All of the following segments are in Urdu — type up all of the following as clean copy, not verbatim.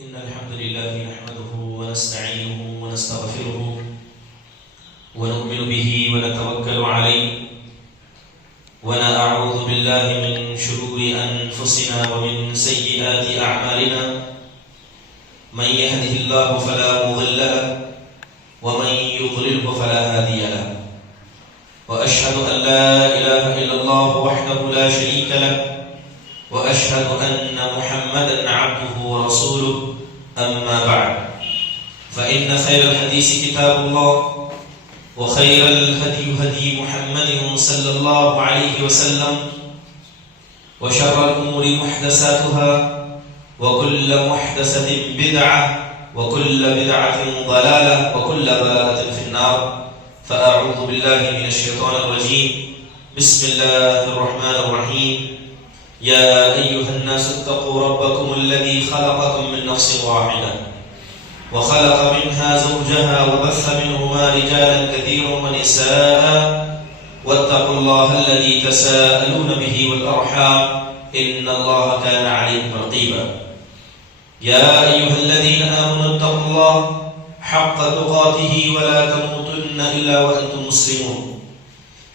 إن الحمد لله نحمده ونستعينه ونستغفره ونؤمن به ونتوكل عليه ونعوذ بالله من شرور أنفسنا ومن سيئات أعمالنا من يهده الله فلا مضل له ومن يضلله فلا هادي له وأشهد أن لا إله إلا الله وحده لا شريك له وأشهد أن محمدا عبده ورسوله أما بعد فإن خير الحديث كتاب الله وخير الهدي هدي محمد صلى الله عليه وسلم وشر الأمور محدثاتها وكل محدثة بدعة وكل بدعة ضلالة وكل ضلالة في النار فأعوذ بالله من الشيطان الرجيم بسم الله الرحمن الرحيم يا أيها الناس اتقوا ربكم الذي خلقكم من نفس واحدة وخلق منها زوجها وبث منهما رجالا كثيرا ونساء واتقوا الله الذي تساءلون به والأرحام إن الله كان عليكم رقيبا يا أيها الذين آمنوا اتقوا الله حق تقاته ولا تموتن إلا وأنتم مسلمون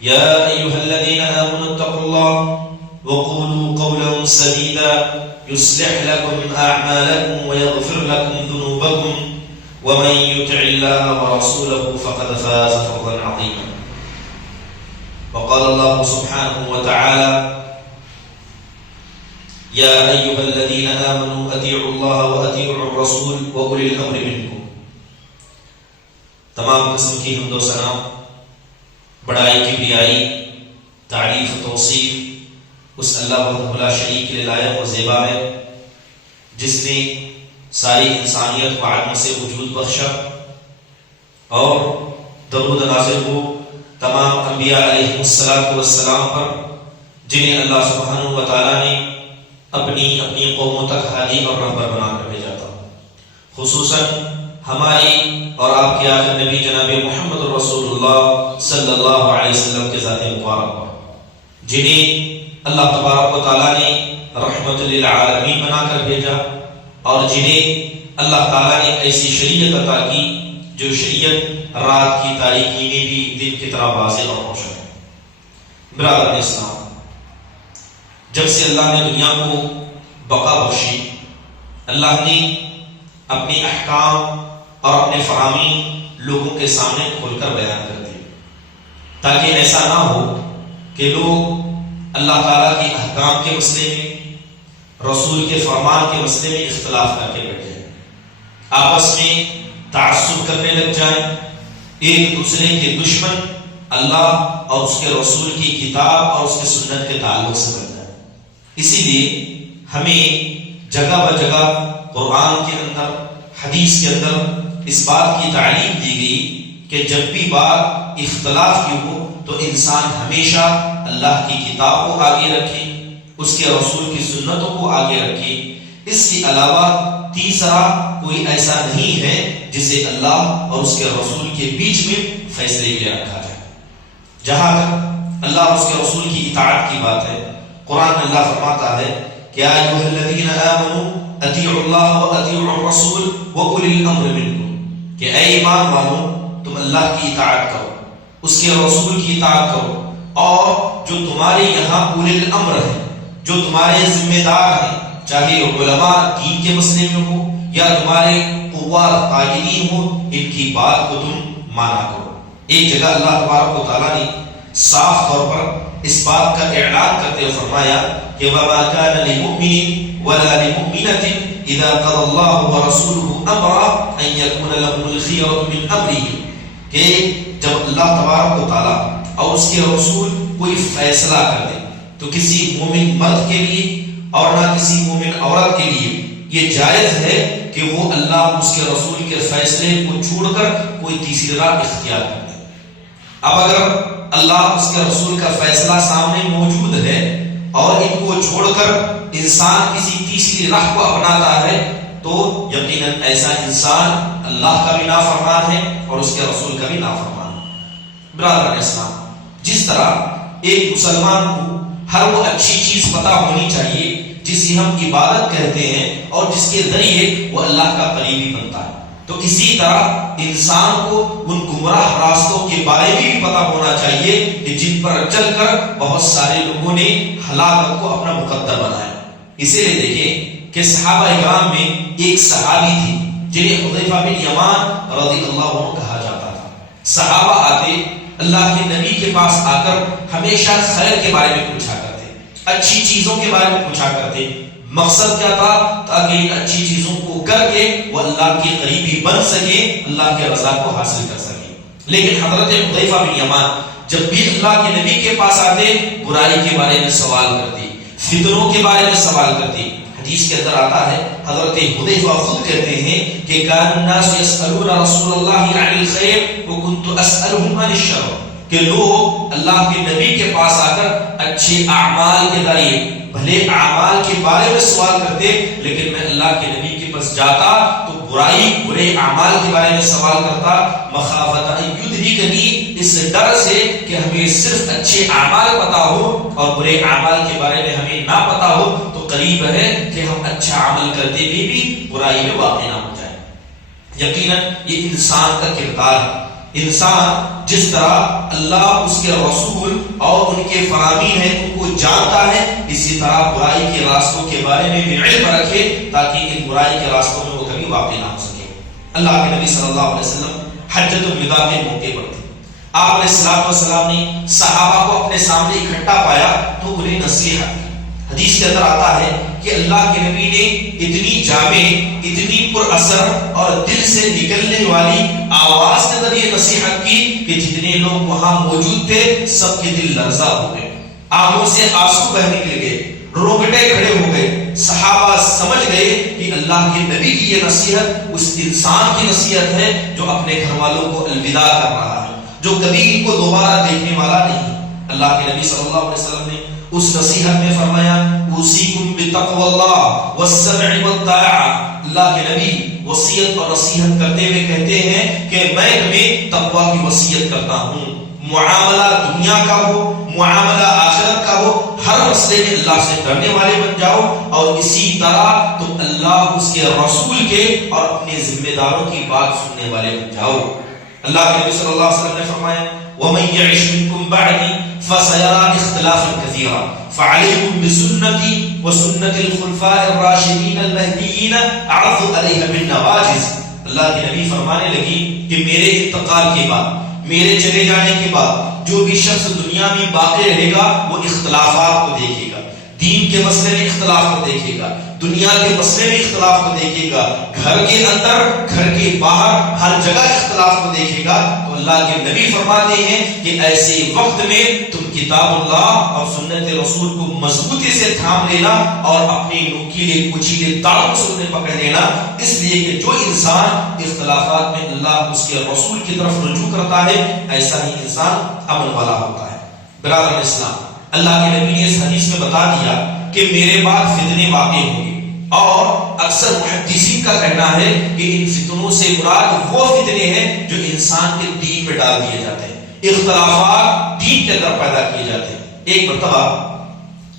يا أيها الذين آمنوا اتقوا الله وقولوا قولا سديدا يصلح لكم أعمالكم ويغفر لكم ذنوبكم ومن يطع الله ورسوله فقد فاز فوزا عظيما وقال الله سبحانه وتعالى يا أيها الذين آمنوا أطيعوا الله وأطيعوا الرسول وأولي الأمر منكم تمام قسم کی حمد و ثنا بڑائی کبریائی تعریف و توصیف اس اللہ وحدہ لا شریک کے لائق و زیبا ہے جس نے ساری انسانیت کو عدم سے وجود بخشا اور درود نازل ہو تمام انبیاء علیہ السلام پر جنہیں اللہ سبحانہ و تعالیٰ نے اپنی قوموں تک ہادی اور رہبر بنا کر بھیجا تھا، خصوصاً ہماری اور آپ کے آخر نبی جناب محمد رسول اللہ صلی اللہ علیہ وسلم کے ذات مبارک پر جنہیں اللہ تبارک و تعالیٰ نے رحمت للعالمین بنا کر بھیجا اور جنہیں اللہ تعالیٰ نے ایسی شریعت عطا کی جو شریعت رات کی تاریکی میں بھی دن کی طرح واضح اور روشن ہے۔ برادر اسلام، جب سے اللہ نے دنیا کو بقا بخشی، اللہ نے اپنے احکام اور اپنے فرامین لوگوں کے سامنے کھول کر بیان کر دیے تاکہ ایسا نہ ہو کہ لوگ اللہ تعالیٰ کے احکام کے مسئلے میں، رسول کے فرمان کے مسئلے میں اختلاف کر کے بیٹھ جائیں، آپس میں تعصب کرنے لگ جائیں، ایک دوسرے کے دشمن اللہ اور اس کے رسول کی کتاب اور اس کے سنت کے تعلق سے بن جائیں۔ اسی لیے ہمیں جگہ بجگہ قرآن کے اندر، حدیث کے اندر اس بات کی تعلیم دی گئی کہ جب بھی بات اختلاف کی ہو تو انسان ہمیشہ اللہ کی کتاب کو آگے رکھے، اس کے رسول کی سنتوں کو آگے رکھے، اس کے علاوہ تیسرا کوئی ایسا نہیں ہے جسے اللہ اور اس کے رسول کے بیچ میں فیصلے کے لیے رکھا جائے۔ جہاں تک اللہ اور اس کے رسول کی اطاعت کی بات ہے، قرآن میں اللہ فرماتا ہے کہ یا ایھا الذین آمنوا اطیعوا اللہ واطیعوا الرسول واولی الامر منکم، کہ اے ایمان والو تم اللہ کی اطاعت کرو، اس کے رسول کی اطاعت کرو، اور جو تمہارے یہاں اولی الامر ہیں، جو تمہارے ذمہ دار ہیں، چاہے علماء دین کے مسئلے میں ہو یا تمہارے قوات قائدین ہو، ان کی بات کو تم مانا کرو۔ ایک جگہ اللہ تبارک و تعالیٰ نے صاف طور پر اس بات کا اعلان کرتے ہوئے فرمایا کہ وَمَا كَانَ لِمُؤْمِنٍ وَلَا لِمُؤْمِنَةٍ اذا قضى الله ورسوله امرا ان يكون لهم الخيرة من امره، کہ جب اللہ تبارک و تعالیٰ اور اس کے رسول کوئی فیصلہ کر دے تو کسی مومن مرد کے لیے اور نہ کسی مومن عورت کے لیے یہ جائز ہے کہ وہ اللہ اور اس کے رسول کے فیصلے کو چھوڑ کر کوئی تیسری راہ اختیار کر دے۔ اب اگر اللہ اس کے رسول کا فیصلہ سامنے موجود ہے اور ان کو چھوڑ کر انسان کسی تیسری راہ کو اپناتا ہے تو یقیناً ایسا انسان اللہ کا بھی نافرمان ہے اور اس کے رسول کا بھی نافرمان ہے۔ برادر اسلام، جس طرح ایک مسلمان کو ہر وہ اچھی چیز پتہ ہونی چاہیے جسے ہم عبادت کہتے ہیں اور جس کے ذریعے وہ اللہ کا قریبی بنتا ہے. تو اسی طرح انسان کو ان گمراہ راستوں کے بارے میں بھی پتہ ہونا چاہیے کہ جن پر چل کر بہت سارے لوگوں نے ہلاکت کو اپنا مقدر بنایا. اسی لیے دیکھیں کہ صحابہ اکرام میں ایک صحابی تھی جنہیں حذیفہ بن یمان رضی اللہ عنہ کہا جاتا تھا. صحابہ آتے اللہ کے نبی کے پاس آ کر ہمیشہ خیر کے بارے میں پوچھا کرتے, اچھی چیزوں کے بارے میں پوچھا کرتے. مقصد کیا تھا؟ تاکہ ان اچھی چیزوں کو کر کے وہ اللہ کے قریبی بن سکے, اللہ کے رضا کو حاصل کر سکے. لیکن حضرت حذیفہ بن یمان جب بھی اللہ کے نبی کے پاس آتے برائی کے بارے میں سوال کرتے, فتنوں کے بارے میں سوال کرتے. حدیث کے اندر آتا ہے حضرت حذیفہ خود کہتے ہیں کہ کان الناس یسألون رسول اللہ عن الخیر وکنت اسألهم عن الشر, کہ لوگ اللہ کے نبی کے پاس آ کر اچھے اعمال کے ذریعے بھلے اعمال کے بارے میں سوال کرتے, لیکن میں اللہ کے نبی کے پاس جاتا تو برائی برے اعمال کے بارے میں سوال کرتا, مخافت ان یدرکنی, اس ڈر سے کہ ہمیں صرف اچھے اعمال پتہ ہو اور برے اعمال کے بارے میں ہمیں نہ پتہ ہو تو قریب ہے کہ ہم اچھا عمل کرتے بھی برائی میں واقع نہ ہو جائیں. یقیناً یہ انسان کا کردار ہے. انسان جس طرح اللہ, اس کے رسول اور ان کے فرامین ہیں ان کو جانتا ہے, اسی طرح برائی کے راستوں کے بارے میں بھی علم رکھے تاکہ ان برائی کے راستوں میں وہ کبھی واقع نہ ہو سکے. اللہ کے نبی صلی اللہ علیہ وسلم حجۃ الوداع کے موقع پر تھے. آپ علیہ السلام نے صحابہ کو اپنے سامنے اکٹھا پایا تو انہیں نصیحت کی. حدیث کے اندر آتا ہے کہ اللہ کے نبی نے اتنی جامع, اتنی پر اثر اور دل سے نکلنے والی آواز کے ذریعے نصیحت کی کہ جتنے لوگ وہاں موجود تھے سب کے دل لرزہ ہو گئے, آنکھوں سے آنسو بہنے لگ گئے, روگٹے کھڑے ہو گئے. صحابہ سمجھ گئے کہ اللہ کے نبی کی یہ نصیحت اس انسان کی نصیحت ہے جو اپنے گھر والوں کو الوداع کر رہا ہے, جو کبھی ان کو دوبارہ دیکھنے والا نہیں. اللہ کے نبی صلی اللہ علیہ وسلم نے اس نصیحت میں فرمایا اوصیکم بتقوی اللہ والسمع والطاعہ. اللہ کے نبی وصیت اور نصیحت کرتے ہوئے کہتے ہیں کہ میں تمہیں تقوی کی وصیت کرتا ہوں. معاملہ دنیا کا ہو, معاملہ آخرت کا ہو, ہر مسئلے میں اللہ سے ڈرنے والے بن جاؤ اور اسی طرح تم اللہ, اس کے رسول کے اور اپنے ذمہ داروں کی بات سننے والے بن جاؤ. اللہ کے نبی صلی اللہ علیہ وسلم نے فرمایا وَمَن يَعِشْ مِنكُم بَعْدِي فَسَيَرَى اخْتِلَافًا كَثِيرًا فَعَلَيْكُمْ بِسُنَّتِي وَسُنَّةِ الْخُلَفَاءِ الرَّاشِدِينَ الْمَهْدِيِّينَ عَضُّوا عَلَيْهَا بِالنَّوَاجِذِ. اللہ کے نبی فرمانے لگی کہ میرے انتقال کے بعد, میرے چلے جانے کے بعد جو بھی شخص دنیا میں باقی رہے گا وہ اختلافات کو دیکھے گا, دین کے مسئلے میں اختلاف کو دیکھے گا, دنیا کے مسئلے میں اختلاف کو دیکھے گا, گھر کے اندر گھر کے باہر ہر جگہ اختلاف کو دیکھے گا. تو اللہ کے نبی فرماتے ہیں کہ ایسے وقت میں تم کتاب اللہ اور سنت رسول کو مضبوطی سے تھام لینا اور اپنے نوکیلے کچیلے داڑھوں سے انہیں پکڑ لینا, اس لیے کہ جو انسان اختلافات میں اللہ اس کے رسول کی طرف رجوع کرتا ہے ایسا ہی انسان امن والا ہوتا ہے. برادر اسلام, اللہ کے نبی نے اس حدیث میں بتا دیا کہ میرے بعد فتنے واقع ہوں گے, اور اکثر محدثین کا کہنا ہے کہ ان فتنوں سے مراد وہ فتنے ہیں جو انسان کے دین میں ڈال دیے جاتے ہیں, اختلافات دین کے اندر پیدا کیے جاتے ہیں. ایک مرتبہ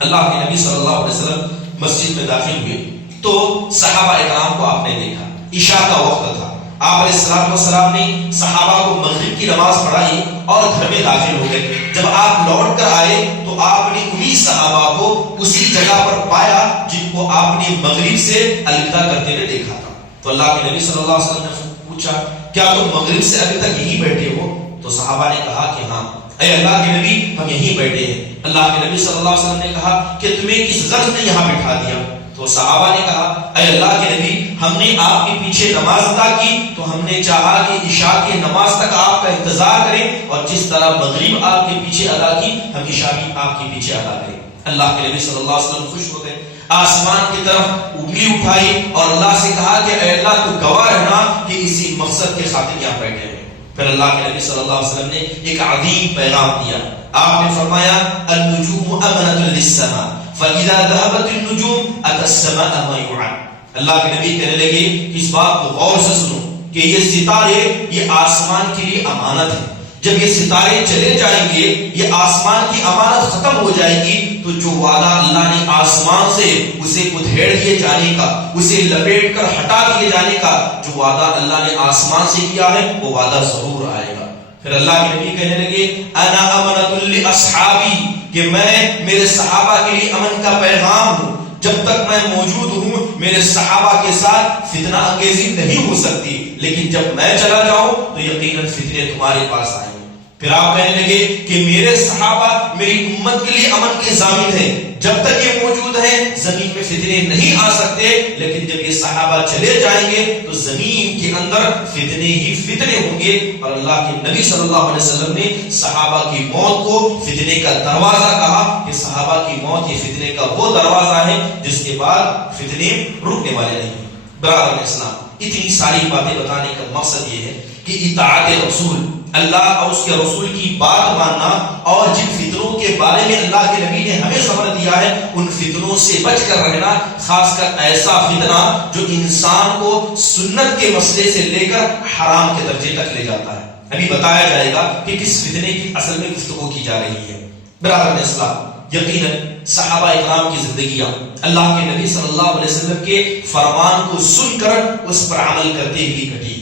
اللہ کے نبی صلی اللہ علیہ وسلم مسجد میں داخل ہوئے تو صحابہ اکرام کو آپ نے دیکھا, عشاء کا وقت تھا. آپ علیہ السلام نے صحابہ کو مغرب کی نماز پڑھائی اور گھر میں داخل ہو گئے. جب آپ لوٹ کر آئے تو آپ نے انہی صحابہ کو اسی جگہ پر پایا جن کو آپ نے مغرب سے الوداع کرتے ہوئے دیکھا تھا. تو اللہ کے نبی صلی اللہ علیہ وسلم نے پوچھا کیا تم مغرب سے ابھی تک یہی بیٹھے ہو؟ تو صحابہ نے کہا کہ ہاں. اے اللہ کے نبی ہم یہیں بیٹھے ہیں. اللہ کے نبی صلی اللہ علیہ وسلم نے کہا کہ تمہیں کس غرض نے یہاں بٹھا دیا؟ تو صحابہ نے کہا اے اللہ کے نبی ہم نے آپ کے پیچھے نماز ادا کی تو ہم نے چاہا کہ عشاء کی نماز تک آپ کا انتظار کریں, اور جس طرح مغرب آپ کے پیچھے ادا کی ہم عشاء بھی آپ کے پیچھے ادا کریں. اللہ کے نبی صلی اللہ علیہ وسلم خوش ہو گئے, آسمان کی طرف انگلی اٹھائی اور اللہ سے کہا کہ اے اللہ تو گواہ رہنا کہ اسی مقصد کے خاطر یہاں بیٹھے ہیں. پھر اللہ کے نبی صلی اللہ علیہ وسلم نے ایک عظیم پیغام دیا. آپ نے فرمایا النجوم امنۃ للسماء فاذا ذهبت النجوم اتى السماء ما يوعد. اللہ کے نبی کہنے لگے کہ اس بات کو غور سے سنو کہ یہ ستارے یہ آسمان کے لیے امانت ہے. جب یہ ستارے چلے جائیں گے، یہ آسمان کی امانت ختم ہو جائے گی، تو جو وعدہ اللہ نے آسمان سے اسے ادھیڑ دیے جانے کا، اسے لپیٹ کر ہٹا دیے جانے کا جو وعدہ اللہ نے آسمان سے کیا ہے، وہ وعدہ ضرور آئے گا۔ پھر اللہ کے نبی کہنے لگے انا امنۃ لاصحابی، کہ میں میرے صحابہ کے لیے امن کا پیغام ہوں۔ جب تک میں موجود ہوں میرے صحابہ کے ساتھ فتنہ انگیزی نہیں ہو سکتی، لیکن جب میں چلا جاؤں تو یقیناً فتنے تمہارے پاس آئیں گے۔ پھر آپ کہنے لگے کہ میرے صحابہ میری امت کے لیے امن کے ضامن ہیں، جب تک یہ موجود ہیں زمین میں فتنے نہیں آ سکتے، لیکن جب یہ صحابہ چلے جائیں گے تو زمین کے اندر فتنے ہی فتنے ہوں گے۔ اور اللہ کے نبی صلی اللہ علیہ وسلم نے صحابہ کی موت کو فتنے کا دروازہ کہا، کہ صحابہ کی موت یہ فتنے کا وہ دروازہ ہے جس کے بعد فتنے رکنے والے نہیں۔ برادران اسلام، اتنی ساری باتیں بتانے کا مقصد یہ ہے کہ اطاعت رسول، اللہ اور اس کے رسول کی بات ماننا، اور جن فتنوں کے بارے میں اللہ کے نبی نے ہمیں خبر دیا ہے ان فتنوں سے بچ کر رہنا، خاص کر ایسا فتنہ جو انسان کو سنت کے مسئلے سے لے کر حرام کے درجے تک لے جاتا ہے۔ ابھی بتایا جائے گا کہ کس فتنے کی اصل میں گفتگو کی جا رہی ہے۔ برادران اسلام، یقیناً صحابہ اکرام کی زندگیاں اللہ کے نبی صلی اللہ علیہ وسلم کے فرمان کو سن کر اس پر عمل کرتے ہی کٹی۔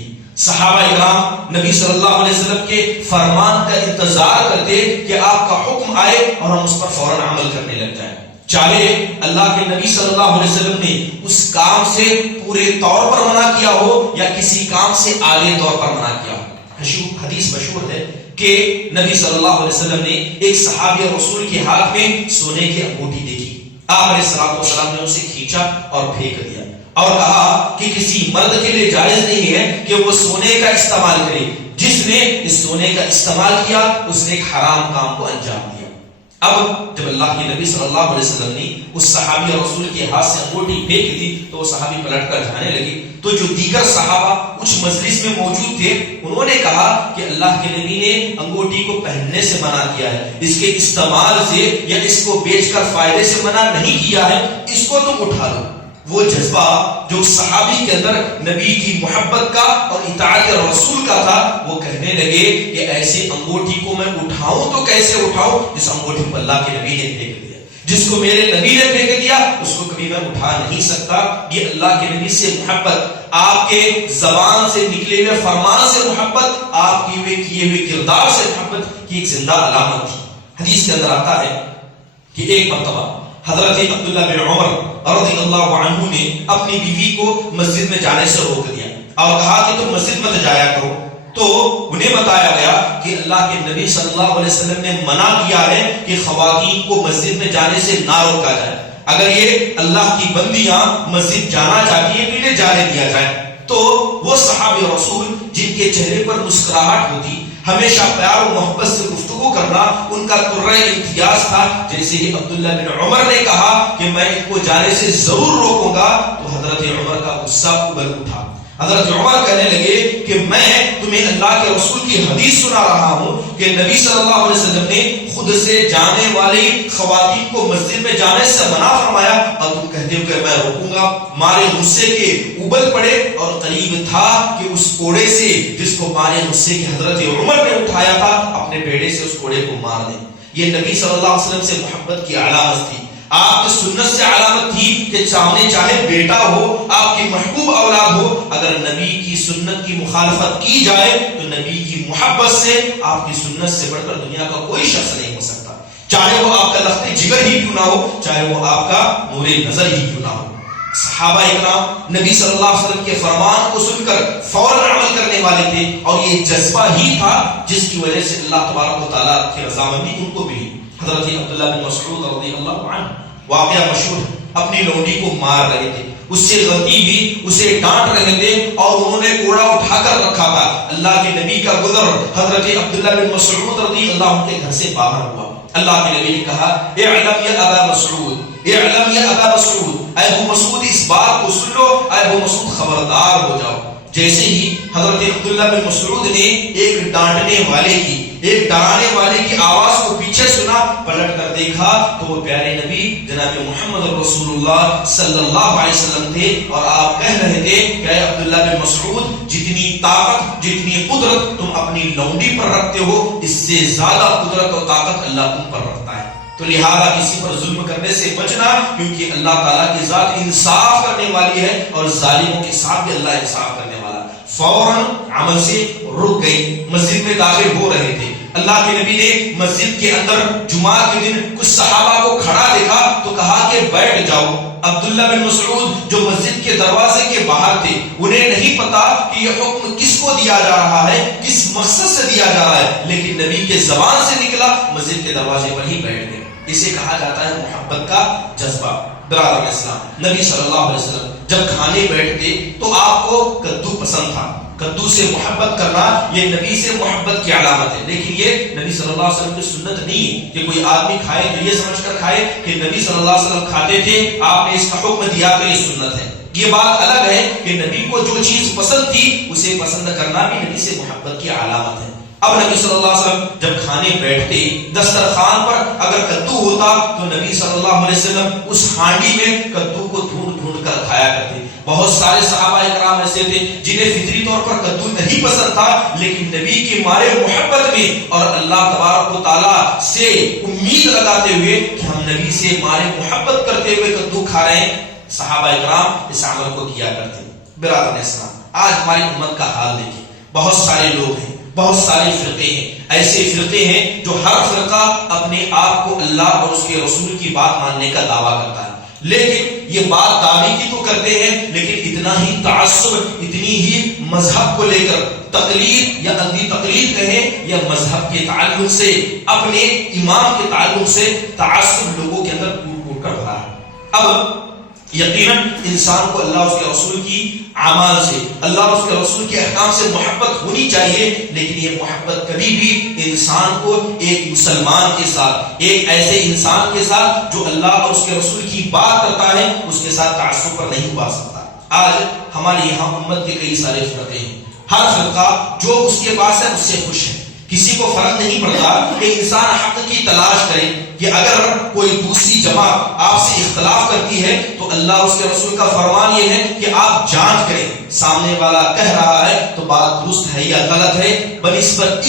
صحابہ اکرام نبی صلی اللہ علیہ وسلم کے فرمان کا انتظار کرتے کہ آپ کا حکم آئے اور ہم اس پر فوراً عمل کرنے لگ جائیں، چاہے اللہ کے نبی صلی اللہ علیہ وسلم نے اس کام سے پورے طور پر منع کیا ہو یا کسی کام سے آگے طور پر منع کیا ہو۔ حدیث مشہور ہے کہ نبی صلی اللہ علیہ وسلم نے ایک صحابی رسول کے ہاتھ میں سونے کی انگوٹھی دیکھی، آپ علیہ السلام نے اسے کھینچا اور پھینک دیا اور کہا کہ کسی مرد کے لیے جائز نہیں ہے کہ وہ سونے کا استعمال کرے، جس نے اس سونے کا استعمال کیا اس نے ایک حرام کام کو انجام دیا۔ اب جب اللہ کے نبی صلی اللہ علیہ وسلم نے اس صحابی رسول کے ہاتھ سے انگوٹھی پھینک دی تو وہ صحابی پلٹ کر جانے لگے، تو جو دیگر صحابہ کچھ مجلس میں موجود تھے انہوں نے کہا کہ اللہ کے نبی نے انگوٹھی کو پہننے سے منع کیا ہے، اس کے استعمال سے یا اس کو بیچ کر فائدے سے منع نہیں کیا ہے، اس کو تم اٹھا لو۔ وہ جذبہ جو صحابی کے اندر نبی کی محبت کا اور اطاعت رسول کا تھا، وہ کہنے لگے کہ ایسے انگوٹھی کو میں اٹھاؤں تو کیسے اٹھاؤں جس انگوٹھی کو اللہ کے نبی نے پھینک دیا، جس کو میرے نبی نے پھینک دیا اس کو کبھی میں اٹھا نہیں سکتا۔ یہ اللہ کے نبی سے محبت، آپ کے زبان سے نکلے ہوئے فرمان سے محبت، آپ کیے ہوئے کردار سے محبت کی ایک زندہ علامت تھی۔ حدیث کے اندر آتا ہے کہ ایک مرتبہ حضرت عبداللہ بن عمر رضی اللہ عنہ نے اپنی بیوی کو مسجد میں جانے سے روک دیا اور کہا کہ تم مسجد مت جایا کرو، تو انہیں بتایا گیا کہ اللہ کے نبی صلی اللہ علیہ وسلم نے منع کیا ہے کہ خواتین کو مسجد میں جانے سے نہ روکا جائے، اگر یہ اللہ کی بندیاں مسجد جانا چاہتی ہیں تو انہیں جانے دیا جائے۔ تو وہ صحابی رسول جن کے چہرے پر مسکراہٹ ہوتی، ہمیشہ پیار و محبت سے گفتگو کرنا ان کا قرۂ امتیاز تھا، جیسے ہی عبداللہ بن عمر نے کہا کہ میں ان کو جانے سے ضرور روکوں گا تو حضرت عمر کا غصہ ابل اٹھا۔ حضرت عمر کہنے لگے کہ میں تمہیں اللہ کے رسول کی حدیث سنا رہا ہوں کہ نبی صلی اللہ علیہ وسلم نے خود سے جانے والی خواتین کو مسجد میں جانے سے منع فرمایا اور تم کہتے ہو کہ میں روکوں گا۔ مارے غصے کے ابل پڑے اور قریب تھا کہ اس کوڑے سے جس کو مارے غصے کی حضرت عمر نے اٹھایا تھا اپنے بیڑے سے اس کوڑے کو مار دیں۔ یہ نبی صلی اللہ علیہ وسلم سے محبت کی علامت تھی، آپ کی سنت سے علامت تھی کہ سامنے چاہے بیٹا ہو، آپ کی محبوب اولاد ہو، اگر نبی کی سنت کی مخالفت کی جائے تو نبی کی محبت سے آپ کی سنت سے بڑھ کر دنیا کا کوئی شخص نہیں ہو سکتا، چاہے وہ آپ کا لخت جگر ہی کیوں نہ ہو، چاہے وہ آپ کا نور نظر ہی کیوں نہ ہو۔ صحابہ اکرام نبی صلی اللہ علیہ وسلم کے فرمان کو سن کر فوراً عمل کرنے والے تھے، اور یہ جذبہ ہی تھا جس کی وجہ سے اللہ تبارک و تعالیٰ کی رضامندی ان کو ملی۔ حضرت عبداللہ بن مسعود رضی اللہ عنہ واقعہ مشہور، اپنی لونڈی کو مار رہے تھے، اس سے غلطی ہوئی، اسے ڈانٹ رہے تھے اور انہوں نے کوڑا اٹھا کر رکھا تھا۔ اللہ کے نبی کا گزر حضرت عبداللہ بن مسعود رضی اللہ عنہ کے گھر سے باہر ہوا، اللہ کے نبی نے کہا اعلم یا ابا مسعود، اعلم یا ابا مسعود، اے ابو مسعود اس بات کو سن لو، اے ابو مسعود خبردار ہو جاؤ۔ جیسے ہی حضرت عبداللہ بن مسعود نے ایک ڈانٹنے والے کی، ایک ڈرانے والے کی آواز کو پیچھے سنا، پلٹ کر دیکھا تو وہ پیارے نبی جناب محمد رسول اللہ صلی اللہ علیہ وسلم تھے، اور آپ کہہ رہے تھے کہ اے عبداللہ بن مسعود جتنی طاقت جتنی قدرت تم اپنی لونڈی پر رکھتے ہو اس سے زیادہ قدرت اور طاقت اللہ تم پر رکھتا ہے. تو لہذا کسی پر ظلم کرنے سے بچنا, کیونکہ اللہ تعالیٰ کی ذات انصاف کرنے والی ہے اور ظالموں کے ساتھ بھی اللہ انصاف کرنے والا. فوراً عمل سے رک گئی, مسجد میں داخل ہو رہے تھے. اللہ کے نبی نے مسجد کے اندر جمعہ کے دن کچھ صحابہ کو کھڑا دیکھا تو کہا کہ بیٹھ جاؤ. عبداللہ بن مسعود جو مسجد کے دروازے کے باہر تھے, انہیں نہیں پتا کہ یہ حکم کس کو دیا جا رہا ہے, کس مقصد سے دیا جا رہا ہے, لیکن نبی کے زبان سے نکلا, مسجد کے دروازے پر ہی بیٹھ گئے. اسے کہا جاتا ہے محبت کا جذبہ. برادر اسلام, نبی صلی اللہ علیہ وسلم جب کھانے بیٹھتے تو آپ کو کدو پسند تھا. کدو سے محبت کرنا یہ نبی سے محبت کی علامت ہے, لیکن یہ نبی صلی اللہ علیہ وسلم کی سنت نہیں ہے کہ کوئی آدمی کھائے تو یہ سمجھ کر کھائے کہ نبی صلی اللہ علیہ وسلم کھاتے تھے, آپ نے اس کا حکم دیا کہ یہ سنت ہے. یہ بات الگ ہے کہ نبی کو جو چیز پسند تھی اسے پسند کرنا بھی نبی سے محبت کی علامت ہے. اب نبی صلی اللہ علیہ وسلم جب کھانے بیٹھتے, دسترخوان پر اگر کدو ہوتا تو نبی صلی اللہ علیہ وسلم اس ہانڈی میں کدو کو ڈھونڈ ڈھونڈ کر کھایا کرتے. بہت سارے صحابہ اکرام ایسے تھے جنہیں فطری طور پر کدو نہیں پسند تھا, لیکن نبی کی مارے محبت میں اور اللہ تبارک و تعالیٰ سے امید لگاتے ہوئے کہ ہم نبی سے مارے محبت کرتے ہوئے کدو کھا رہے ہیں, صحابہ اکرام اس عمل کو کیا کرتے. برادر اسلام, آج ہماری امت کا حال دیکھیں. بہت سارے لوگ ہیں, بہت سارے فرقے ہیں, ایسے فرقے ہیں جو ہر فرقہ اپنے آپ کو اللہ اور اس کے رسول کی بات ماننے کا دعویٰ کرتا ہے, لیکن یہ بات دعوی کی تو کرتے ہیں, لیکن اتنا ہی تعصب, اتنی ہی مذہب کو لے کر تقلید یا اندھی تقلید کہیں یا مذہب کے تعلق سے, اپنے امام کے تعلق سے تعصب لوگوں کے اندر ٹوٹ ٹوٹ کر بھرا ہے. اب یقیناً انسان کو اللہ اس کے رسول کی اعمال سے, اللہ اور اس کے رسول کے احکام سے محبت ہونی چاہیے, لیکن یہ محبت کبھی بھی انسان کو ایک مسلمان کے ساتھ, ایک ایسے انسان کے ساتھ جو اللہ اور اس کے رسول کی بات کرتا ہے, اس کے ساتھ تعصب پر نہیں ابھار سکتا. آج ہمارے یہاں امت کے کئی سارے فرقے ہیں, ہر فرقہ جو اس کے پاس ہے اس سے خوش ہے. کسی کو فرق نہیں پڑتا کہ انسان حق کی تلاش کرے, کہ اگر کوئی دوسری جماعت آپ سے اختلاف کرتی ہے تو اللہ اس کے رسول کا فرمان یہ ہے کہ آپ جانچ کریں, سامنے والا کہہ رہا ہے تو بات درست ہے یا غلط ہے, بنسبت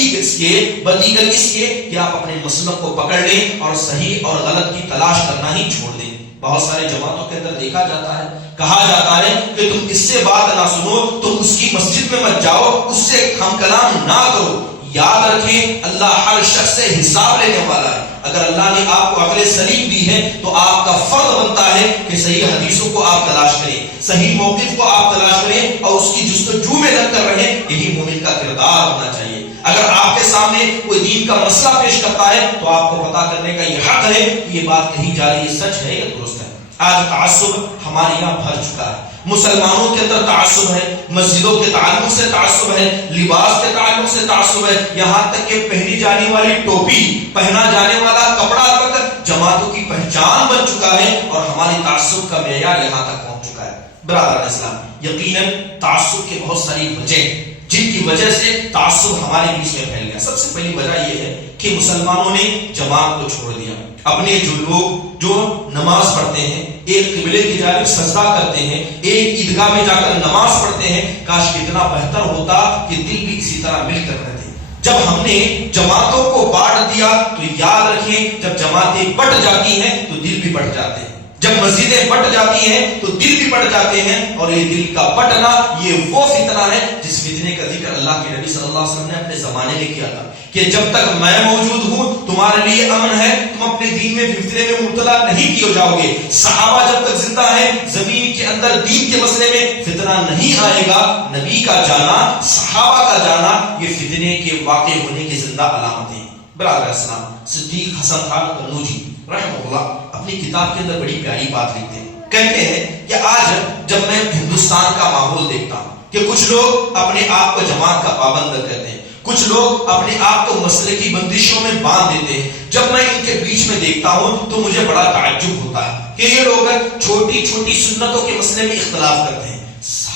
بدیگر اس کے کہ آپ اپنے مسلک کو پکڑ لیں اور صحیح اور غلط کی تلاش کرنا ہی چھوڑ دیں. بہت سارے جماعتوں کے اندر دیکھا جاتا ہے, کہا جاتا ہے کہ تم اس سے بات نہ سنو, تم اس کی مسجد میں مت جاؤ, اس سے ہم کلام نہ کرو. یاد رکھیں اللہ ہر شخص سے حساب لینے والا ہے. اگر اللہ نے آپ کو عقل سلیم دی ہے تو آپ کا فرض بنتا ہے کہ صحیح حدیثوں کو آپ تلاش کریں, صحیح موقف کو آپ تلاش کریں اور اس کی جستجو میں لگ کر رہیں. یہی مومن کا کردار ہونا چاہیے. اگر آپ کے سامنے کوئی دین کا مسئلہ پیش کرتا ہے تو آپ کو پتہ کرنے کا یہ حق ہے کہ یہ بات کہی جا رہی ہے سچ ہے یا درست ہے. آج تعصب ہمارے یہاں بھر چکا ہے. مسلمانوں کے اندر تعصب ہے, مسجدوں کے تعلق سے تعصب ہے, لباس کے تعلق سے تعصب ہے, یہاں تک کہ پہنی جانے والی ٹوپی, پہنا جانے والا کپڑا تک جماعتوں کی پہچان بن چکا ہے اور ہماری تعصب کا معیار یہاں تک پہنچ چکا ہے. برادر اسلام, یقیناً تعصب کے بہت ساری وجہ جن کی وجہ سے تعصب ہمارے بیچ میں پھیل گیا. سب سے پہلی وجہ یہ ہے کہ مسلمانوں نے جماعت کو چھوڑ دیا. اپنے جو لوگ جو نماز پڑھتے ہیں, ایک قبلے کی جانب سجدہ کرتے ہیں, ایک عیدگاہ میں جا کر نماز پڑھتے ہیں, کاش کتنا بہتر ہوتا کہ دل بھی اسی طرح مل کر رہتے. جب ہم نے جماعتوں کو بانٹ دیا تو یاد رکھیں جب جماعتیں بٹ جاتی ہیں تو دل بھی بٹ جاتے ہیں, جب مسجدیں بٹ جاتی ہیں تو دل بھی بٹ جاتے ہیں. اور یہ دل کا بٹنا یہ وہ فتنہ ہے جس فتنے کا ذکر اللہ کے نبی صلی اللہ علیہ وسلم نے اپنے زمانے میں کیا تھا کہ جب تک میں موجود ہوں تمہارے لیے امن ہے, تم اپنے دین میں فتنے میں مبتلا نہیں کیے جاؤ گے. صحابہ جب تک زندہ ہیں زمین کے اندر دین کے مسئلے میں فتنہ نہیں آئے گا. نبی کا جانا, صحابہ کا جانا یہ فتنے کے واقع ہونے کی زندہ علامتیں. برادر اسلام, صدیق حسن خان قنوجی رحمہ اللہ اپنی کتاب کے اندر بڑی پیاری بات لکھتے ہیں. کہتے ہیں کہ آج جب میں ہندوستان کا ماحول دیکھتا ہوں کہ کچھ لوگ اپنے آپ کو جماعت کا پابند کہتے ہیں, کچھ لوگ اپنے آپ کو مسئلے کی بندشوں میں باندھ دیتے ہیں, جب میں ان کے بیچ میں دیکھتا ہوں تو مجھے بڑا تعجب ہوتا ہے کہ یہ لوگ چھوٹی چھوٹی سنتوں کے مسئلے میں اختلاف کرتے ہیں.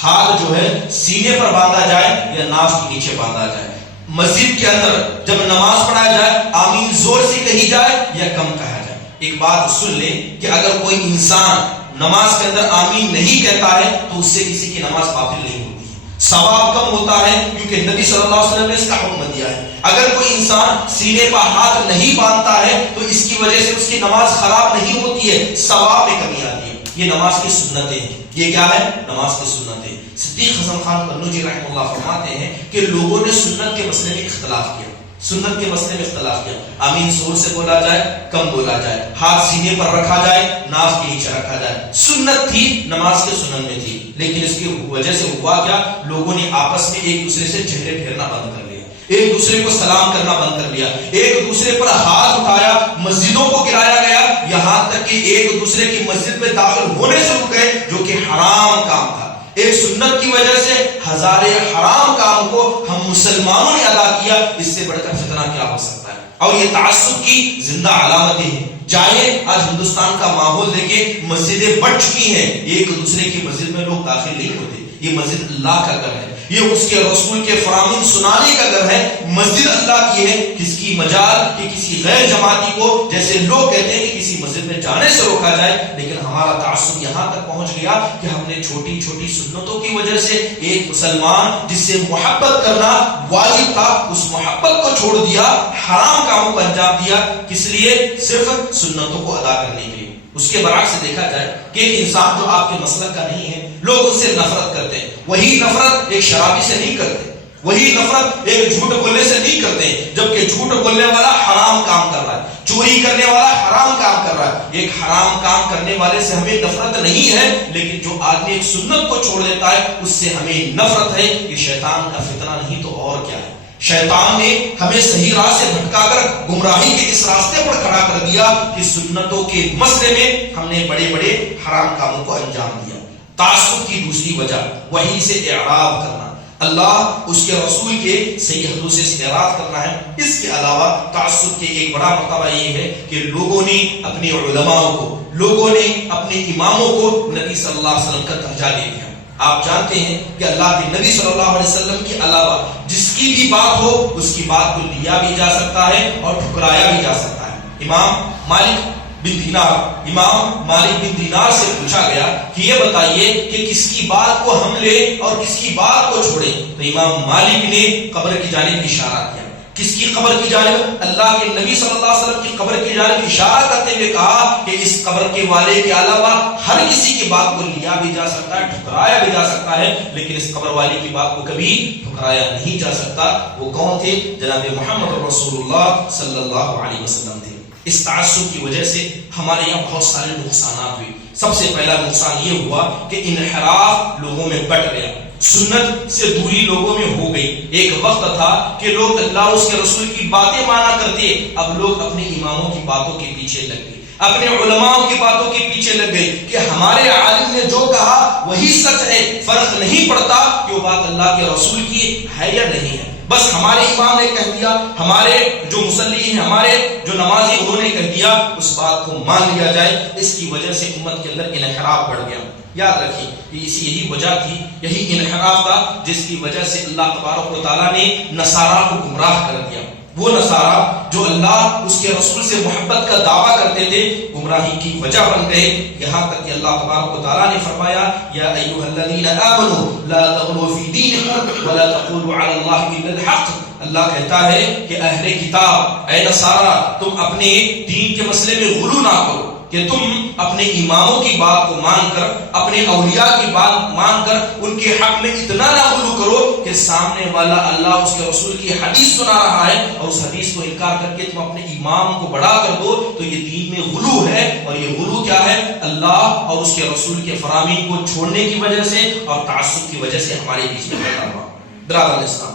ہاتھ جو ہے سینے پر باندھا جائے یا ناف کے نیچے باندھا جائے, مسجد کے اندر جب نماز پڑھایا جائے آمین زور سے کہی جائے یا کم کہا جائے. ایک بات سن لیں کہ اگر کوئی انسان نماز کے اندر آمین نہیں کہتا ہے تو اس سے کسی کی نماز باطل نہیں ہوتی ہے. ثواب کم ہوتا ہے کیونکہ نبی صلی اللہ علیہ وسلم نے اس کا حکم دیا ہے. اگر کوئی انسان سینے پر ہاتھ نہیں باندھتا ہے تو اس کی وجہ سے اس کی نماز خراب نہیں ہوتی ہے، ثواب میں کمی آتی ہے. یہ نماز کی سنتیں ہیں. یہ کیا ہے؟ نماز کی سنتیں. صدیق حسن خان قنوجی رحمہ اللہ فرماتے ہیں کہ لوگوں نے سنت کے مسئلے میں اختلاف کیا، سنت کے مسئلے میں اختلاف کیا. آمین زور سے بولا جائے، کم بولا جائے، ہاتھ سینے پر رکھا جائے، ناف کے نیچے رکھا جائے. سنت تھی، نماز کے سنن میں تھی، لیکن اس کی وجہ سے ہوا کیا؟ لوگوں نے آپس میں ایک دوسرے سے چہرے پھیرنا بند کر لیا، ایک دوسرے کو سلام کرنا بند کر لیا، ایک دوسرے پر ہاتھ اٹھایا، مسجدوں کو گرایا گیا، یہاں تک کہ ایک دوسرے کی مسجد میں داخل ہونے سے رک گئے، جو کہ حرام کام تھا. ایک سنت کی وجہ سے ہزارے حرام کام کو ہم مسلمانوں نے ادا کیا. اس سے بڑھ کر فتنہ کیا ہو سکتا ہے؟ اور یہ تعصب کی زندہ علامتیں ہیں. چاہے آج ہندوستان کا ماحول دیکھیں، مسجدیں بڑھ چکی ہیں، ایک دوسرے کی مسجد میں لوگ داخل نہیں ہوتے. یہ مسجد اللہ کا گھر ہے، یہ اس کے رسول کے فرامین سنانے کا گھر ہے. مسجد اللہ کی ہے، کس کی مجال کہ کسی غیر جماعتی کو، جیسے لوگ کہتے ہیں کہ کسی مسجد میں جانے سے روکا جائے. لیکن ہمارا تعصب یہاں تک پہنچ گیا کہ ہم نے چھوٹی چھوٹی سنتوں کی وجہ سے ایک مسلمان جس سے محبت کرنا واجب تھا، اس محبت کو چھوڑ دیا، حرام کاموں کو انجام دیا. کس لیے؟ صرف سنتوں کو ادا کرنے کے لیے. اس کے برعکس سے دیکھا جائے کہ ایک انسان جو آپ کے مسلک کا نہیں ہے، لوگ اس سے نفرت کرتے ہیں. وہی نفرت ایک شرابی سے نہیں کرتے، وہی نفرت ایک جھوٹ بولنے سے نہیں کرتے ہیں، جبکہ جھوٹ بولنے والا حرام کام کر رہا ہے، چوری کرنے والا حرام کام کر رہا ہے. ایک حرام کام کرنے والے سے ہمیں نفرت نہیں ہے، لیکن جو آدمی ایک سنت کو چھوڑ دیتا ہے اس سے ہمیں نفرت ہے. یہ شیطان کا فتنہ نہیں تو اور کیا ہے. شیطان نے ہمیں صحیح راہ سے بھٹکا کر گمراہی کے اس راستے پر کھڑا کر دیا کہ سنتوں کے مسئلے میں ہم نے بڑے بڑے حرام کاموں کو انجام دیا. تعصب کی دوسری وجہ وحی سے اعراض کرنا، اللہ اس کے رسول کے صحیح حدیث سے اعراض کرنا ہے. اس کے علاوہ تعصب کے ایک بڑا مرتبہ یہ ہے کہ لوگوں نے اپنے علماء کو، لوگوں نے اپنے اماموں کو نبی صلی اللہ علیہ وسلم کا درجہ دے دیا. آپ جانتے ہیں کہ اللہ کے نبی صلی اللہ علیہ وسلم کے علاوہ جس کی بھی بات ہو اس کی بات کو لیا بھی جا سکتا ہے اور ٹھکرایا بھی جا سکتا ہے. امام مالک بن دینار سے پوچھا گیا کہ یہ بتائیے کہ کس کی بات کو ہم لیں اور کس کی بات کو چھوڑیں. تو امام مالک نے قبر کی جانب اشارہ کیا. کس کی قبر کی جانب؟ اللہ کے نبی صلی اللہ علیہ وسلم کی قبر کی جانب اشارہ کرتے ہوئے کہا کہ اس قبر کے والے کے علاوہ ہر کسی کی بات کو لیا بھی جا سکتا ہے، ٹھکرایا بھی جا سکتا ہے، لیکن اس قبر والے کی بات کو کبھی ٹھکرایا نہیں جا سکتا. وہ کون تھے؟ جناب محمد رسول اللہ صلی اللہ علیہ وسلم تھے. اس تعصب کی وجہ سے ہمارے یہاں بہت سارے نقصانات ہوئے. سب سے پہلا نقصان یہ ہوا کہ انحراف لوگوں میں بٹ گیا، سنت سے دوری لوگوں میں ہو گئی. ایک وقت تھا کہ لوگ اللہ اس کے رسول کی باتیں مانا کرتے، اب لوگ اپنے اماموں کی باتوں کے پیچھے لگ گئے، اپنے علماء کی باتوں کے پیچھے لگ گئے کہ ہمارے عالم نے جو کہا وہی سچ ہے. فرق نہیں پڑتا کہ وہ بات اللہ کے رسول کی ہے یا نہیں ہے، بس ہمارے امام نے کہہ دیا، ہمارے جو مصلی ہیں، ہمارے جو نمازی انہوں نے کہہ دیا، اس بات کو مان لیا جائے. اس کی وجہ سے امت کے اندر انحراف بڑھ گیا. یاد رکھیے یہی وجہ تھی، یہی انحراف تھا جس کی وجہ سے اللہ تبارک و تعالیٰ نے نصارہ کو گمراہ کر دیا. وہ نصارہ جو اللہ اس کے رسول سے محبت کا دعویٰ کرتے تھے گمراہی کی وجہ بن گئے. یہاں تک کہ اللہ تبارک و تعالیٰ نے فرمایا یا ایھا الذین آمنوا لا تغلوا فی دینکم ولا تقولوا علی اللہ الا الحق. اللہ کہتا ہے کہ اہل کتاب، اے نصارہ، تم اپنے دین کے مسئلے میں غلو نہ کرو، کہ تم اپنے اماموں کی بات کو مان کر، اپنے اولیاء کی بات مان کر ان کے حق میں اتنا نہ غلو کرو کہ سامنے والا اللہ اس کے رسول کی حدیث سنا رہا ہے اور اس حدیث کو انکار کر کے تم اپنے امام کو بڑا کر دو. تو یہ دین میں غلو ہے، اور یہ غلو کیا ہے؟ اللہ اور اس کے رسول کے فرامین کو چھوڑنے کی وجہ سے اور تعصب کی وجہ سے ہمارے بیچ میں پیدا ہوا. برادر اسلام،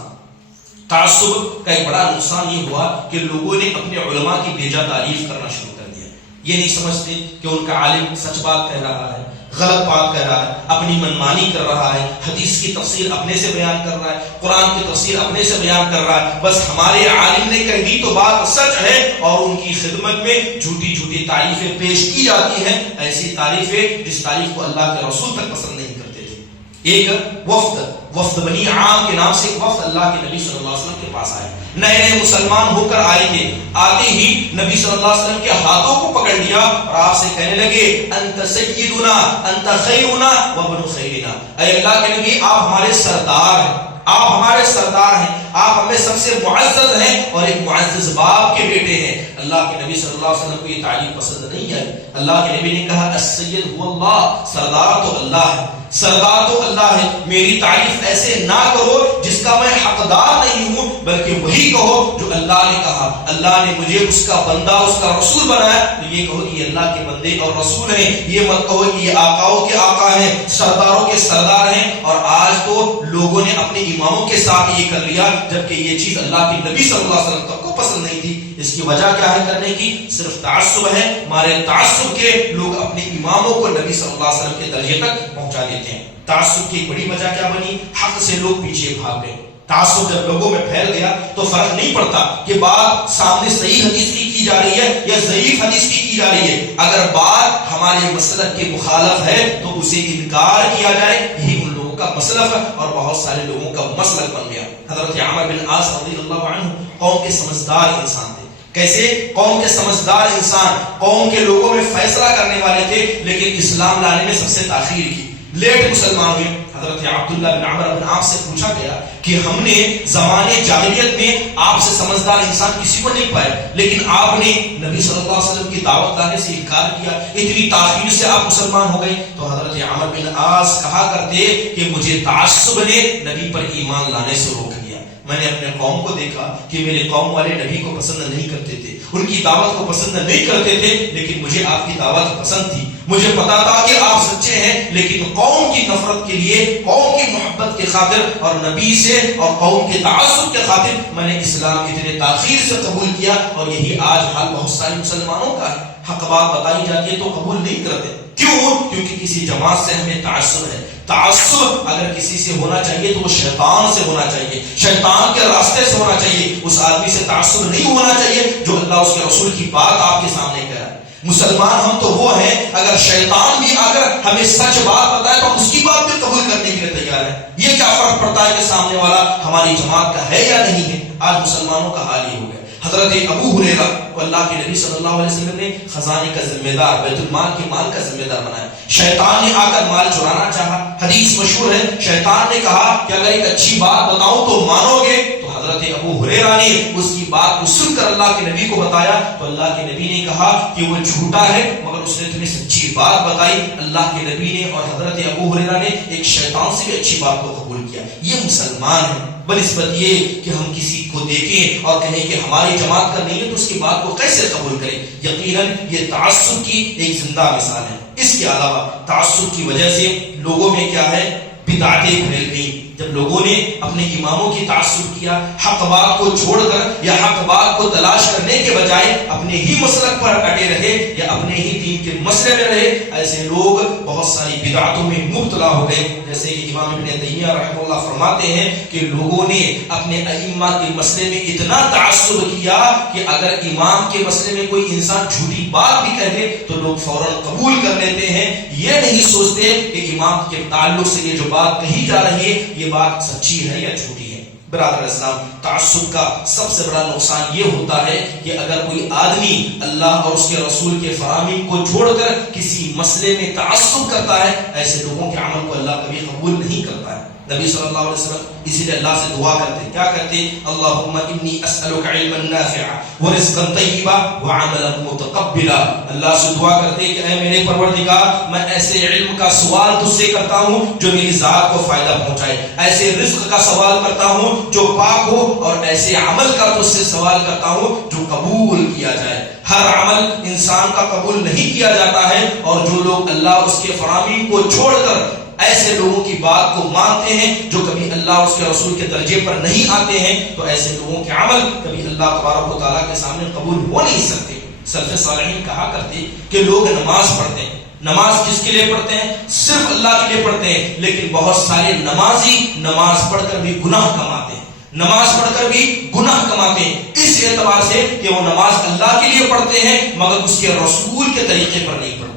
تعصب کا ایک بڑا نقصان یہ ہوا کہ لوگوں نے اپنے علماء کی بیجا تعریف کرنا شروع کر دیا. یہ نہیں سمجھتے کہ ان کا عالم سچ بات کہہ رہا ہے، غلط بات کہہ رہا ہے، اپنی منمانی کر رہا ہے، حدیث کی تفسیر اپنے سے بیان کر رہا ہے، قرآن کی تفسیر اپنے سے بیان کر رہا ہے. بس ہمارے عالم نے کہہ دی تو بات سچ ہے، اور ان کی خدمت میں جھوٹی جھوٹی تعریفیں پیش کی جاتی ہیں، ایسی تعریفیں جس تعریف کو اللہ کے رسول تک پسند نہیں کرتے تھے. ایک وفد بنی عام کے نام سے ایک وفد اللہ کے نبی صلی اللہ علیہ وسلم کے پاس آئے، نئے نئے مسلمان ہو کر آئے تھے. آتے ہی نبی صلی اللہ علیہ وسلم کے ہاتھوں کو پکڑ لیا اور آپ سے کہنے لگے انت سیدنا انت خیرنا وابن خیرنا، اے اللہ کے نبی آپ ہمارے سردار ہیں، آپ ہمارے سردار ہیں، آپ ہمیں سب سے معزز ہیں اور ایک معزز باپ کے بیٹے ہیں. اللہ کے نبی صلی اللہ علیہ وسلم کو یہ تعریف پسند نہیں آئی. اللہ کے نبی نے کہا السید هو اللہ، سردار تو اللہ ہے، سردار تو اللہ ہے. میری تعریف ایسے نہ کرو جس کا میں حقدار نہیں ہوں، بلکہ وہی کہو جو اللہ نے کہا. اللہ نے مجھے اس کا بندہ اس کا رسول بنایا تو یہ کہو کہ یہ اللہ کے بندے اور رسول ہیں. یہ مت کہو کہ یہ آقاؤں کے آقا ہیں، سرداروں کے سردار ہیں. اور آج تو لوگوں نے اپنے اماموں کے ساتھ یہ کر لیا، جبکہ یہ چیز اللہ کے نبی صلی اللہ علیہ وسلم تک کو پسند نہیں تھی. اس کی وجہ کیا ہے کرنے کی؟ صرف تعصب ہے. ہمارے تعصب کے لوگ اپنے اماموں کو نبی صلی اللہ علیہ وسلم کے درجے تک پہنچا دیتے ہیں. تعصب کی بڑی وجہ کیا بنی؟ حق سے لوگ پیچھے بھاگ گئے. تعصب جب لوگوں میں پھیل گیا تو فرق نہیں پڑتا کہ بات سامنے صحیح حدیث کی جا رہی ہے یا ضعیف حدیث کی جا رہی ہے. اگر بات ہمارے مسلک کے مخالف ہے تو اسے انکار کیا جائے. یہی ان لوگوں کا مسلک ہے اور بہت سارے لوگوں کا مسلک بن گیا. حضرت عمر بن عاص رضی اللہ عنہ قوم کے سمجھدار انسان تھے. کیسے؟ قوم کے سمجھدار انسان، قوم کے لوگوں میں فیصلہ کرنے والے تھے، لیکن اسلام لانے میں سب سے تاخیر کی، لیٹ مسلمان ہوئے. حضرت عبداللہ بن عمر بن عاص سے پوچھا گیا کہ ہم نے زمانے جاہلیت میں آپ سے سمجھدار انسان کسی کو نہیں پائے، لیکن آپ نے نبی صلی اللہ علیہ وسلم کی دعوت لانے سے انکار کیا، اتنی تاخیر سے آپ مسلمان ہو گئے. تو حضرت عمر بن عاص کہا کرتے کہ مجھے تعصب نے نبی پر ایمان لانے سے روک دیا. میں نے اپنے قوم کو دیکھا کہ میرے قوم والے نبی کو پسند نہیں کرتے تھے، ان کی دعوت کو پسند نہیں کرتے تھے، لیکن مجھے آپ کی دعوت پسند تھی. مجھے پتا تھا کہ آپ سچے ہیں، لیکن قوم کی نفرت کے لیے، قوم کی محبت کے خاطر اور نبی سے اور قوم کے تعصب کے خاطر میں نے اسلام اتنے تاخیر سے قبول کیا. اور یہی آج حال بہت سارے مسلمانوں کا ہے. حق بات بتائی جاتی ہے تو قبول نہیں کرتے. کیوں؟ کیونکہ کسی جماعت سے ہمیں تعصب ہے. تعصب اگر کسی سے ہونا چاہیے تو وہ شیطان سے ہونا چاہیے، شیطان کے راستے سے ہونا چاہیے. اس آدمی سے تعصب نہیں ہونا چاہیے جو اللہ اس کے رسول کی بات آپ کے سامنے کرے. مسلمان ہم تو وہ ہیں اگر شیطان بھی اگر ہمیں سچ بات بتائے تو اس کی بات بھی قبول کرنے کے لیے تیار ہے. یہ کیا فرق پڑتا ہے کہ سامنے والا ہماری جماعت کا ہے یا نہیں ہے. آج مسلمانوں کا حال یہ ہو گیا. حضرت ابو ہریرہ کو اللہ کے نبی صلی اللہ علیہ وسلم نے خزانے کا ذمہ دار، بیت المال کے مال کا ذمہ دار بنایا. شیطان نے آ کر مال چرانا چاہا. حدیث مشہور ہے، شیطان نے کہا کہ اگر ایک اچھی بات بتاؤں تو مانو گے. تو حضرت ابو ہریرہ نے اس کی بات کو سن کر اللہ کے نبی کو بتایا تو اللہ کے نبی نے کہا کہ وہ جھوٹا ہے مگر اس نے تمہیں سچی بات بتائی. اللہ کے نبی نے اور حضرت ابو ہریرہ نے ایک شیطان سے بھی اچھی بات کو قبول کیا. یہ مسلمان ہے. بنسبت یہ کہ ہم کسی کو دیکھیں اور کہیں کہ ہماری جماعت کا نہیں ہے تو اس کی بات کو کیسے قبول کریں. یقیناً یہ تعصب کی ایک زندہ مثال ہے. اس کے علاوہ تعصب کی وجہ سے لوگوں میں کیا ہے؟ بدعتیں پھیل گئی. جب لوگوں نے اپنے اماموں کی تعصب کیا، حق بات کو چھوڑ کر یا حق بات کو تلاش کرنے کے بجائے اپنے ہی مسلک پر اٹے رہے یا اپنے ہی دین کے مسئلے میں رہے، ایسے لوگ بہت ساری بدعتوں میں مبتلا ہو گئے. جیسے کہ امام ابن تیمیہ رحمہ اللہ فرماتے ہیں کہ لوگوں نے اپنے ائمہ کے مسئلے میں اتنا تعصب کیا کہ اگر امام کے مسئلے میں کوئی انسان جھوٹی بات بھی کہہ دے تو لوگ فوراً قبول کر لیتے ہیں. یہ نہیں سوچتے کہ امام کے تعلق سے یہ جو بات کہی جا رہی ہے یہ بات سچی ہے یا جھوٹی ہے. برادر اسلام، تعصب کا سب سے بڑا نقصان یہ ہوتا ہے کہ اگر کوئی آدمی اللہ اور اس کے رسول کے فرامین کو چھوڑ کر کسی مسئلے میں تعصب کرتا ہے، ایسے لوگوں کے عمل کو اللہ کبھی قبول نہیں کرتا ہے. نبی صلی اللہ علیہ وسلم اسی لیے اللہ سے دعا کرتے، کیا کرتے؟ اللہم انی اسألک علما نافعا ورزقا طیبا وعملا متقبلا. اللہ سے دعا کرتے کہ اے میرے پروردگار، میں ایسے علم کا سوال تجھ سے کرتا ہوں جو میری ذات کو فائدہ پہنچائے، ایسے رزق کا سوال کرتا ہوں جو پاک ہو، اور ایسے عمل کا تجھ سے سوال کرتا ہوں جو قبول کیا جائے. ہر عمل انسان کا قبول نہیں کیا جاتا ہے، اور جو لوگ اللہ اس کے فرامین کو چھوڑ کر ایسے لوگوں کی بات کو مانتے ہیں جو کبھی اللہ اس کے رسول کے درجے پر نہیں آتے ہیں، تو ایسے لوگوں کے عمل کبھی اللہ تبارک و تعالیٰ کے سامنے قبول ہو نہیں سکتے. سلف صالحین کہا کرتے کہ لوگ نماز پڑھتے ہیں، نماز کس کے لیے پڑھتے ہیں؟ صرف اللہ کے لیے پڑھتے ہیں. لیکن بہت سارے نمازی نماز پڑھ کر بھی گناہ کماتے ہیں، نماز پڑھ کر بھی گناہ کماتے ہیں، اس اعتبار سے کہ وہ نماز اللہ کے لیے پڑھتے ہیں مگر اس کے رسول کے طریقے پر نہیں پڑھتے.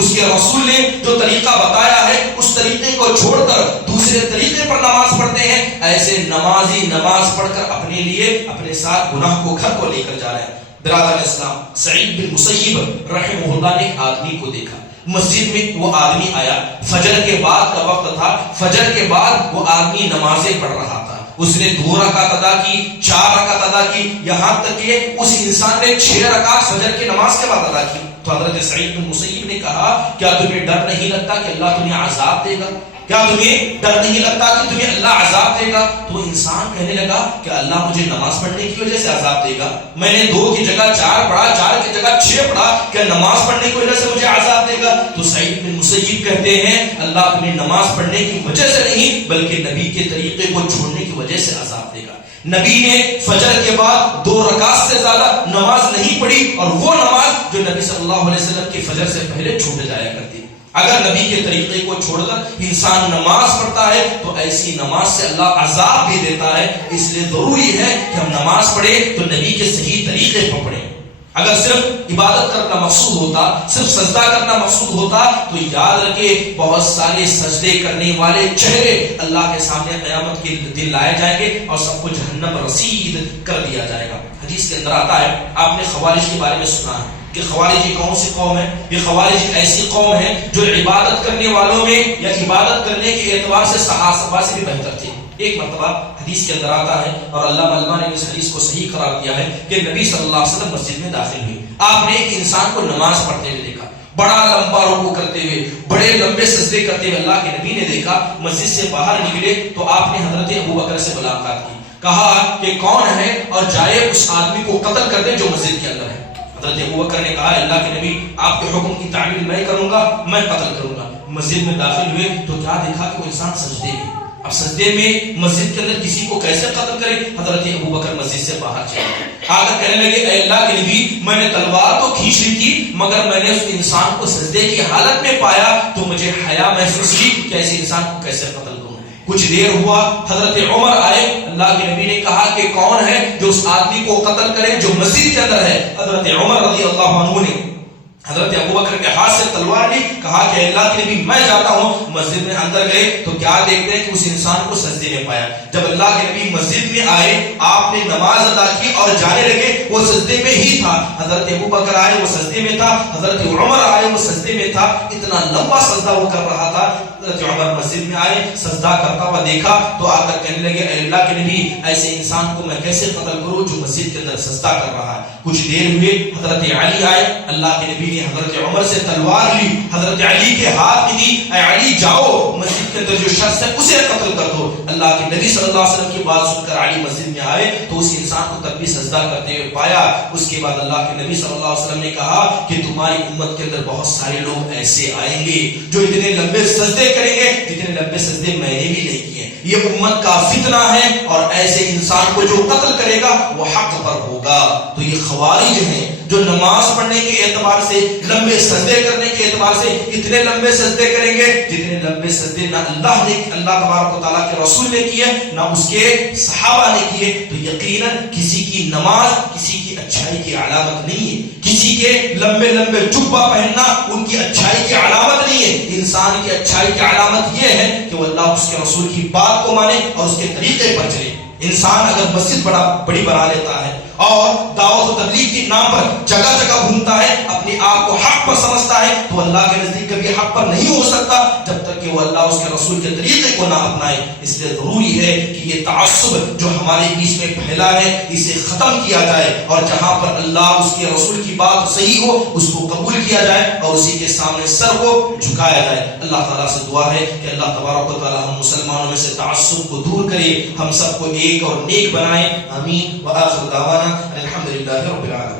اس کے رسول نے جو طریقہ بتایا ہے اس طریقے کو چھوڑ کر دوسرے دوسرے طریقے پر نماز پڑھتے ہیں، ایسے نمازی نماز پڑھ کر اپنے لیے اپنے ساتھ گناہ کو گھر کو لے کر جا رہے ہیں۔ برادر اسلام، سعید بن مسیب رحمہ اللہ نے ایک آدمی کو دیکھا، مسجد میں وہ آدمی آیا، فجر کے بعد کا وقت تھا، فجر کے بعد وہ آدمی نمازیں پڑھ رہا تھا، اس نے 2 رکعت ادا کی، 4 رکعت ادا کی، یہاں تک کہ اس انسان نے 6 رکعت فجر کی نماز کے بعد ادا کی۔ تو حضرت سعید بن مسیب نے کہا، کیا تمہیں ڈر نہیں لگتا کہ اللہ تمہیں عذاب دے گا؟ کیا تمہیں ڈر نہیں لگتا کہ تمہیں اللہ عذاب دے گا؟ تو انسان کہنے لگا کہ اللہ مجھے نماز پڑھنے کی وجہ سے عذاب دے گا، میں نے 2 کی جگہ 4 پڑھا، 4 کی جگہ 6 پڑھا، کیا نماز پڑھنے کی وجہ سے مجھے عذاب دے گا؟ تو سعید بن مسیب کہتے ہیں اللہ تمہیں نماز پڑھنے کی وجہ سے نہیں بلکہ نبی کے طریقے کو چھوڑنے کی وجہ سے عذاب دے گا۔ نبی نے فجر کے بعد 2 رکعت سے زیادہ نماز نہیں پڑھی، اور وہ نماز جو نبی صلی اللہ علیہ وسلم کی فجر سے پہلے چھوٹ جایا کرتی۔ اگر نبی کے طریقے کو چھوڑ کر انسان نماز پڑھتا ہے تو ایسی نماز سے اللہ عذاب بھی دیتا ہے، اس لیے ضروری ہے کہ ہم نماز پڑھیں تو نبی کے صحیح طریقے پر پڑھیں۔ اگر صرف عبادت کرنا مقصود ہوتا، صرف سجدہ کرنا مقصود ہوتا تو یاد رکھے بہت سارے سجدے کرنے والے چہرے اللہ کے سامنے قیامت کے دن لائے جائیں گے اور سب کو جہنم رسید کر دیا جائے گا۔ حدیث کے اندر آتا ہے، آپ نے خوارج کے بارے میں سنا ہے کہ خوارج کون سی قوم ہے؟ یہ خوارج ایسی قوم ہے جو عبادت کرنے والوں میں یا عبادت کرنے کے اعتبار سے صحابہ سے بھی بہتر تھے۔ ایک مرتبہ حدیث کے اندر آتا ہے اور علامہ البانی نے اس حدیث کو صحیح قرار دیا ہے کہ نبی صلی اللہ علیہ وسلم مسجد میں داخل ہوئے، آپ نے ایک انسان کو نماز پڑھتے ہوئے دیکھا، بڑا لمبا رکوع کرتے ہوئے، بڑے لمبے سجدے کرتے ہوئے اللہ کے نبی نے دیکھا۔ مسجد سے باہر نکلے تو آپ نے حضرت ابوبکر سے ملاقات کی، کہا کہ کون ہے اور جائے اس آدمی کو قتل کر دے جو مسجد کے اندر ہے۔ حضرت ابوبکر نے کہا اللہ کے نبی آپ کے حکم کی تعمیل میں کروں گا، میں قتل کروں گا۔ مسجد میں داخل ہوئے تو کیا دیکھا کہ وہ انسان سجدے میں، اب سجدے میں مسجد کے اندر کسی کو کیسے قتل کرے؟ حضرت ابوبکر مسجد سے باہر چلے آ کر کہنے لگے اے اللہ کے نبی میں نے تلوار تو کھینچ لی تھی مگر میں نے اس انسان کو سجدے کی حالت میں پایا تو مجھے حیا محسوس کی کہ ایسے انسان کو کیسے قتل کروں۔ کچھ دیر ہوا، حضرت عمر آئے، اللہ کے نبی نے کہا کہ کون ہے جو اس آدمی کو قتل کرے جو مسجد کے اندر ہے؟ حضرت عمر رضی اللہ عنہ نے حضرت ابوبکر کے ہاتھ سے تلوار لی، کہا کہ اللہ کے نبی میں جاتا ہوں۔ مسجد میں اندر گئے تو کیا دیکھتے ہیں کہ اس انسان کو سجدے میں پایا۔ جب اللہ کے نبی مسجد میں آئے، آپ نے نماز ادا کی اور جانے لگے، وہ سجدے میں ہی تھا۔ حضرت ابوبکر آئے، وہ سجدے میں تھا۔ حضرت عمر آئے، وہ سجدے میں تھا۔ اتنا لمبا سجدہ وہ کر رہا تھا۔ حضرت عمر مسجد میں آئے، سجدہ کرتا ہوا دیکھا تو آ کر کہنے لگے اے اللہ کے نبی ایسے انسان کو میں کیسے قتل کروں جو مسجد کے اندر سجدہ کر رہا ہے۔ کچھ دیر ہوئے، حضرت علی آئے، اللہ کے نبی نے حضرت عمر سے تلوار لی، حضرت علی کے ہاتھ میں دی، اے علی جاؤ مسجد کے اندر جو شخص ہے اسے قتل کر دو۔ اللہ کے نبی صلی اللہ علیہ وسلم کی بات سن کر علی مسجد میں آئے تو اس انسان کو تب بھی سجدہ کرتے ہوئے پایا۔ اس کے بعد اللہ کے نبی صلی اللہ علیہ وسلم نے کہا کہ تمہاری امت کے اندر بہت سارے لوگ ایسے آئیں گے جو اتنے لمبے سجدے کریں گے جتنے لمبے سجدے میں نے بھی نہیں کیے۔ یہ امت کا فتنہ ہے اور ایسے انسان کو جو قتل کرے گا وہ حق پر ہوگا۔ تو یہ خوارج ہیں جو نماز پڑھنے کے اعتبار سے، لمبے سجدے کرنے کے اعتبار سے اتنے لمبے سجدے کریں گے جتنے لمبے سجدے نہ اللہ تبارک و تعالیٰ کے رسول نے کیے نہ اس کے صحابہ نے کیے، تو یقیناً کسی کی نماز کسی کی اچھائی کی علامت نہیں ہے۔ کسی کے لمبے لمبے جبہ پہننا ان کی اچھائی کی علامت نہیں ہے۔ انسان کی اچھائی کی علامت یہ ہے کہ وہ اللہ اس کے رسول کی بات کو مانے اور اس کے طریقے پر چلے۔ انسان اگر مسجد بڑی بنا لیتا ہے اور دعوت و تبلیغ کے نام پر جگہ جگہ گھومتا ہے، اپنے آپ کو حق پر سمجھتا ہے، تو اللہ کے نزدیک کبھی حق پر نہیں ہو سکتا جب تک کہ وہ اللہ اس کے رسول کے طریقے کو نہ اپنائے۔ اس لیے ضروری ہے کہ یہ تعصب جو ہمارے بیچ میں پھیلا ہے اسے ختم کیا جائے اور جہاں پر اللہ اس کے رسول کی بات صحیح ہو اس کو قبول کیا جائے اور اسی کے سامنے سر کو جھکایا جائے۔ اللہ تعالیٰ سے دعا ہے کہ اللہ تبارک و تعالیٰ ہم مسلمانوں میں سے تعصب کو دور کرے، ہم سب کو ایک اور نیک بنائے۔ آمین۔ وآخر دعوانا الحمدللہ رب العالمین۔